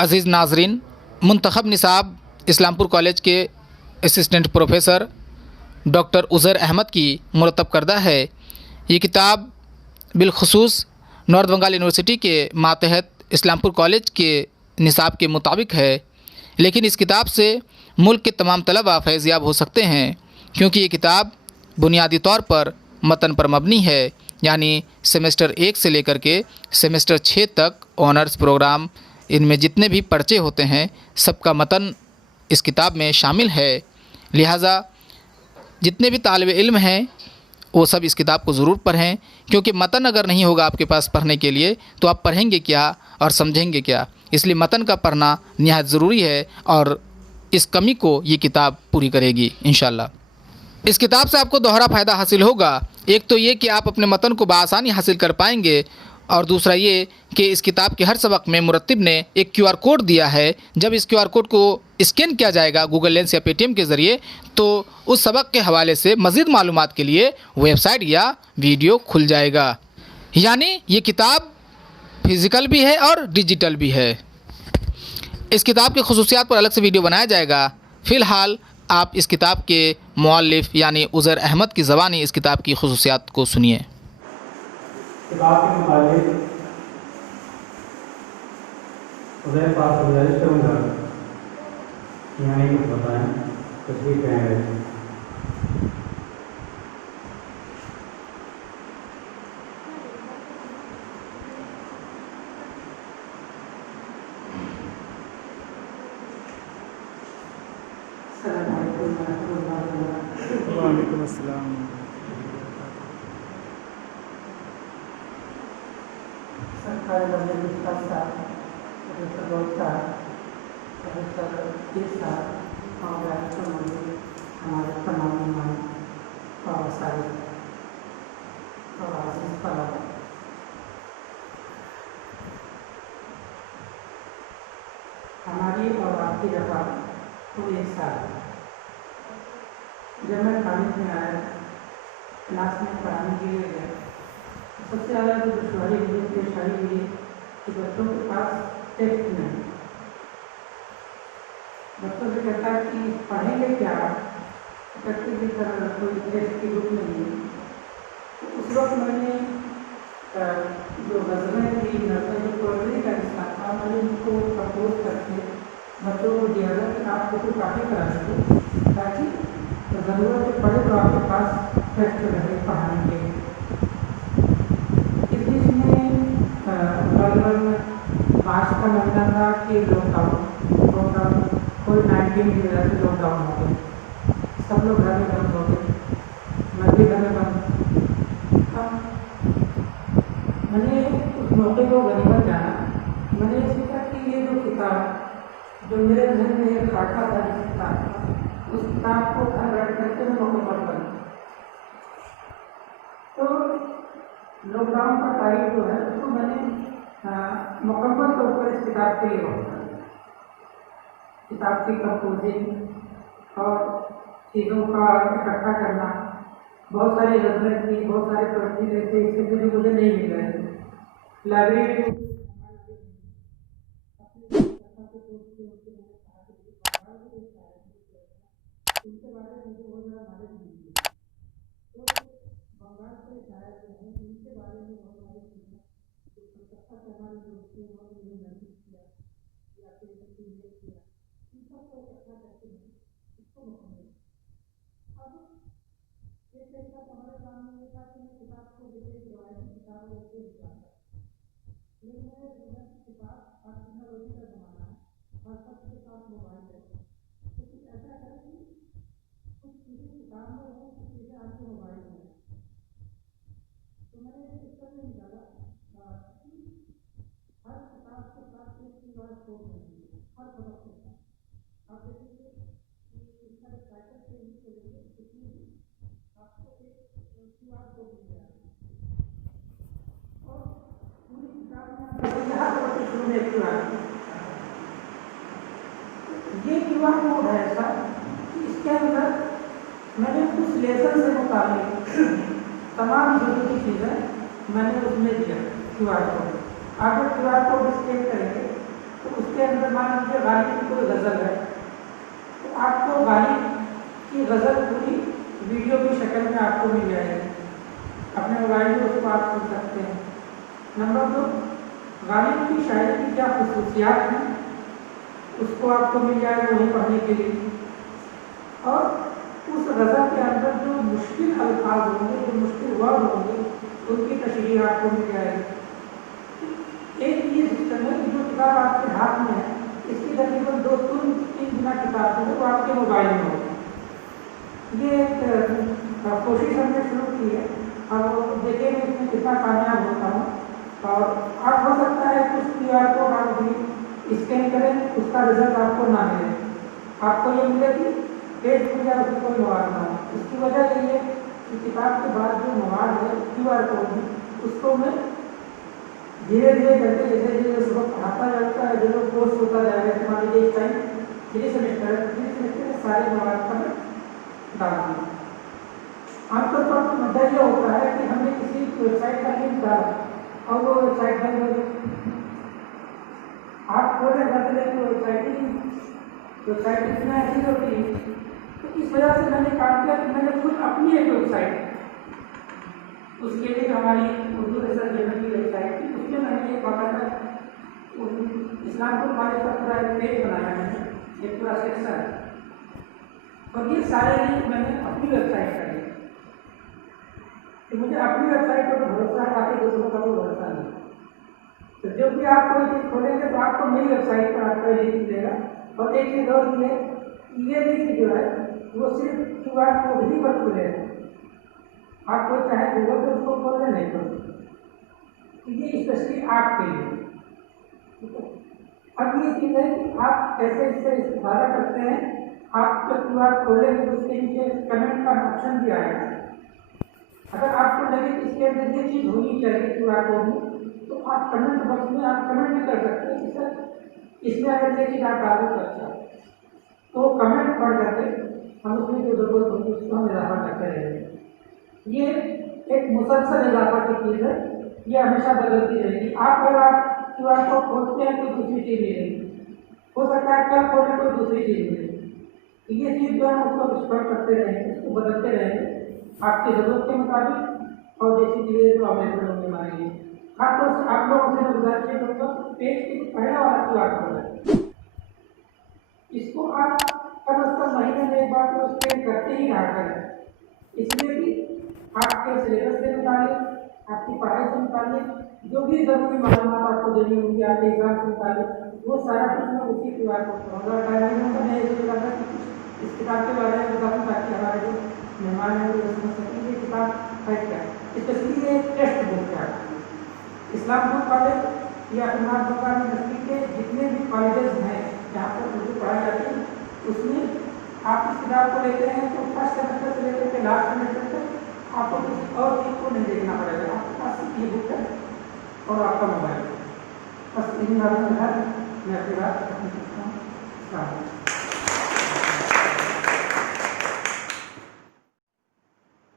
अज़ीज़ नाज़रीन, मुंतखब निसाब इस्लामपुर कॉलेज के assistant professor doctor Uzair Ahmad की मुरतब करदा है। ये किताब बिलखुसूस नॉर्थ बंगाल यूनिवर्सिटी के मातहत इस्लामपुर कॉलेज के निसाब के मुताबिक है, लेकिन इस किताब से मुल्क के तमाम तलबा फैज़याब हो सकते हैं, क्योंकि ये किताब बुनियादी तौर पर मतन पर मबनी है, यानी सेमेस्टर 1 से लेकर के सेमेस्टर 6 तक ऑनर्स प्रोग्राम, इनमें जितने भी पर्चे होते हैं सबका मतन इस किताब में शामिल है। लिहाजा जितने भी तालिब इल्म हैं वो सब इस किताब को ज़रूर पढ़ें, क्योंकि मतन अगर नहीं होगा आपके पास पढ़ने के लिए तो आप पढ़ेंगे क्या और समझेंगे क्या। इसलिए मतन का पढ़ना निहायत ज़रूरी है और इस कमी को ये किताब पूरी करेगी इंशाअल्लाह। इस किताब से आपको दोहरा फ़ायदा हासिल होगा। एक तो ये कि आप अपने मतन को बआसानी हासिल कर पाएंगे, और दूसरा ये कि इस किताब के हर सबक में मुरत्तिब ने एक QR कोड दिया है। जब इस QR कोड को स्कैन किया जाएगा गूगल लेंस या पेटीएम के ज़रिए, तो उस सबक के हवाले से मज़ीद मालूमात के लिए वेबसाइट या वीडियो खुल जाएगा। यानी ये किताब फिज़िकल भी है और डिजिटल भी है। इस किताब की खुसूसियात पर अलग से वीडियो बनाया जाएगा। फ़िलहाल आप इस किताब के मुअल्लिफ़ यानी उज़ैर अहमद की ज़बानी इस किताब की खुसूसियात को सुनिए। किताब के मुताबिक उज़ैर साहब से गुजारिश करूँगा कि हमें कुछ बताएं, कुछ भी कहें। वालेकुम अस्सलाम। सरकारी बजट का साथ प्रोफेसर प्रोफेसर हमारे तमाम मेहमान और सारे और आज़ीज़ तलबा, हमारी और आपकी दफ़ा पूरी एक साल जब मैं कॉलेज में आया, क्लास में पढ़ाने के लिए गया, सबसे ज़्यादा जो दुश्वारी मुझे पेश आई हुई कि बच्चों के पास टेस्ट नहीं। बच्चों से कहता कि पढ़ेंगे क्या, करते की तरह कोई टेस्ट की बुक नहीं है। तो उस वक्त मैंने जो गज़लें थी, नज़र जो पोएट्री का हिस्सा था, मैंने उनको प्रपोज करके बच्चों को दिया था कि आप फोटो काफ़ी करा सकें, ताकि ज़रूरत पड़े तो आपके पास टेस्ट रहे पढ़ाने के लिए। लगभग मार्च का महीना था कि लॉकडाउन कोविड-19 की वजह से लॉकडाउन हो गया, सब लोग घर में बंद हो गए, मैं भी घर में बंद था। मैंने उस मौके को गनीमत जाना। मैंने सोचा कि ये जो किताब जो मेरे घर में एक खाका था, उस किताब को घर बैठ करके मैं मुकम्मल करूँ। तो लॉकडाउन का टाइम जो है उसको मैंने मुकम्मल तौर पर इस किताब के लिए होता है। किताब की कंपोजिंग और चीज़ों का इकट्ठा करना, बहुत सारी गज़लें थी, बहुत सारे पोएट्री थे, इसके जो मुझे नहीं मिल रहे थे। लाइब्रेरी उनके बारे में मुझे बहुत ज़्यादा नॉलेज नहीं थी, तो बंगाल से शायर जो हैं उनके बारे में बहुत सारी चीज़ें हमारी दोस्ती और मुझे महसूस किया या फिर किया, इन सबको इकट्ठा करके इसको मुकम्मल। अब ये फैसला हमारे सामने ये था कि मैं किताब को जैसे एक रवायती किताब को ऐसे लिखा, लेकिन मैंने सोचा कि किताब आज टेक्नोलॉजी का ज़माना है, हर सबके साथ मोबाइल है, तो कुछ ऐसा करें कि कुछ चीज़ें किताब में हो, कुछ चीज़ें आपके मोबाइल में। तो मैंने इस पुस्तक में निकाला कि हर किताब के साथ एक QR कोड होती है, हर सबक के साथ। आप देखेंगे कि इसका टाइटल से ही चलेंगे, इसमें भी आपको एक QR कोड मिल जाएगा, और पूरी किताब में आप देखेंगे हर सबक के शुरू में एक QR कोड। ये QR कोड है ऐसा कि इसके अंदर मैंने कुछ लेसन से मुताबिक तमाम ज़रूरी चीज़ें मैंने उसमें दिया QR कोड। आप जब QR कोड स्कैन करेंगे तो उसके अंदर जैसे मान लीजिए गालिब की कोई गज़ल है, तो आपको गालिब की गज़ल पूरी वीडियो की शक्ल में आपको मिल जाएगी, अपने मोबाइल में उसको आप सुन सकते हैं। नंबर 2, गालिब की शायरी की क्या खसूसियात हैं उसको आपको मिल जाएगा वहीं पढ़ने के लिए, और उस गज़ल के अंदर जो मुश्किल अल्फाज होंगे, जो मुश्किल वर्ड होंगे, उनकी तशरीह आपको मिल जाएगी। एक चीज़ समय जो किताब आपके हाथ में है, इसकी तकरीबन 2-3 गुना किताब जो है वो आपके मोबाइल में होगी। ये एक कोशिश हमने शुरू की है, अब देखेंगे इसमें कितना कामयाब होता हूँ। और आप हो सकता है कुछ QR कोड आप भी स्कैन करें, उसका रिजल्ट आपको ना मिले, आपको ये मिले कि पेज खुल जाए, उसमें कोई मवाद ना हो। इसकी वजह यही है कि किताब के बाद जो मवाद है QR कोड में, उसको मैं धीरे धीरे करके जैसे जैसे सबक पढ़ाता जाता है, जो कोर्स होता जाएगा, मान लीजिए इस टाइम 3 सेमेस्टर में सारे मवाद का मैं डाल दूँ। आमतौर पर मुद्दा यह होता है कि हमने किसी वेबसाइट का लिंक डाला और वो वेबसाइट बंद हो गई, आप खोले बदले तो वेबसाइट इसमें ऐसी होती है। तो इस वजह से मैंने काम किया कि मैंने खुद अपनी एक वेबसाइट, उसके लिए हमारी उर्दू रिसर्च जर्नल की वेबसाइट थी, उसमें मैंने एक बाकायदा इस्लामपुर कॉलेज का पूरा एक पेज बनाया है, एक पूरा सेक्शन है, और ये सारे लिंक मैंने अपनी वेबसाइट कर लिए। तो मुझे अपनी वेबसाइट पर भरोसा है, बाकी दूसरों का कोई भरोसा नहीं। तो जब भी आप कोई चीज़ खोलेंगे तो आपको मेरी वेबसाइट पर आपका लिंक मिलेगा। और एक चीज़ और भी है, ये लिंक जो है वो सिर्फ QR कोड ही पर खुलेगा, आप कोई चाहे गूगल पर उसको खोल लें, नहीं खोल, ये स्पेशली आपके लिए। ठीक है, अब ये चीज़ है कि आप कैसे इससे इस्तेमाल करते हैं। आप जब QR खोलेंगे तो उसके नीचे कमेंट का ऑप्शन भी आएगा। अगर आपको लगे कि इसके अंदर ये चीज़ होनी चाहिए QR कोड में, तो आप कमेंट बॉक्स में आप कमेंट कर सकते हैं कि सर इसमें अगर ये चीज़ आप डालो तो अच्छा, तो कमेंट पढ़ करके हम उसमें जो जरूरत होगी उसको हम इजाफा करते रहेंगे। ये एक मुसलसल इजाफा की चीज़ है, ये हमेशा बदलती रहेगी। आप अगर आप QR कोड खोलते हैं कोई दूसरी चीज़ मिलेगी, हो सकता है कल खोलें कोई दूसरी चीज़ मिलेगी। ये चीज़ जो है उसको एक्सप्लोर करते रहेंगे, उसको बदलते रहेंगे आपकी ज़रूरत के मुताबिक, और जैसी चीज़ें जो अवेलेबल होंगी हमारे लिए। खासतौर से आप लोगों से मैं गुजारिश करूँगा, पेज के पहला वाला QR कोड है, इसको आप कम से कम महीने में एक बार तो स्कैन करते ही रहा करें, इसलिए कि आपके सिलेबस से मुताबिक, आपकी पढ़ाई से मुताबिक जो भी ज़रूरी मालूमात आपको देनी होंगी, आपके एग्जाम से मुताबिक, वो सारा कुछ मैं उसी QR कोड करूँगा। टाइम में मैं ये चाहता कि इस किताब के बारे में बताऊँ ताकि हमारे जो मेहमान हैं वो समझ सकें ये किताब है क्या। स्पेशली ये टेक्स्ट बुक है। इस्लामपुर कॉलेज या इमाम बुखारी यूनिवर्सिटी के जितने भी कॉलेजेस हैं जहाँ पर उर्दू पढ़ाई जाती है, उसमें आप इस किताब को लेते हैं तो फर्स्ट सेमेस्टर से लेकर के लास्ट सेमेस्टर तक आपको किसी और चीज़ को नहीं देखना पड़ेगा, आपके पास ये बुक है और आपका मोबाइल। बस इन बातों के साथ मैं अपनी बात रखना चाहता हूँ।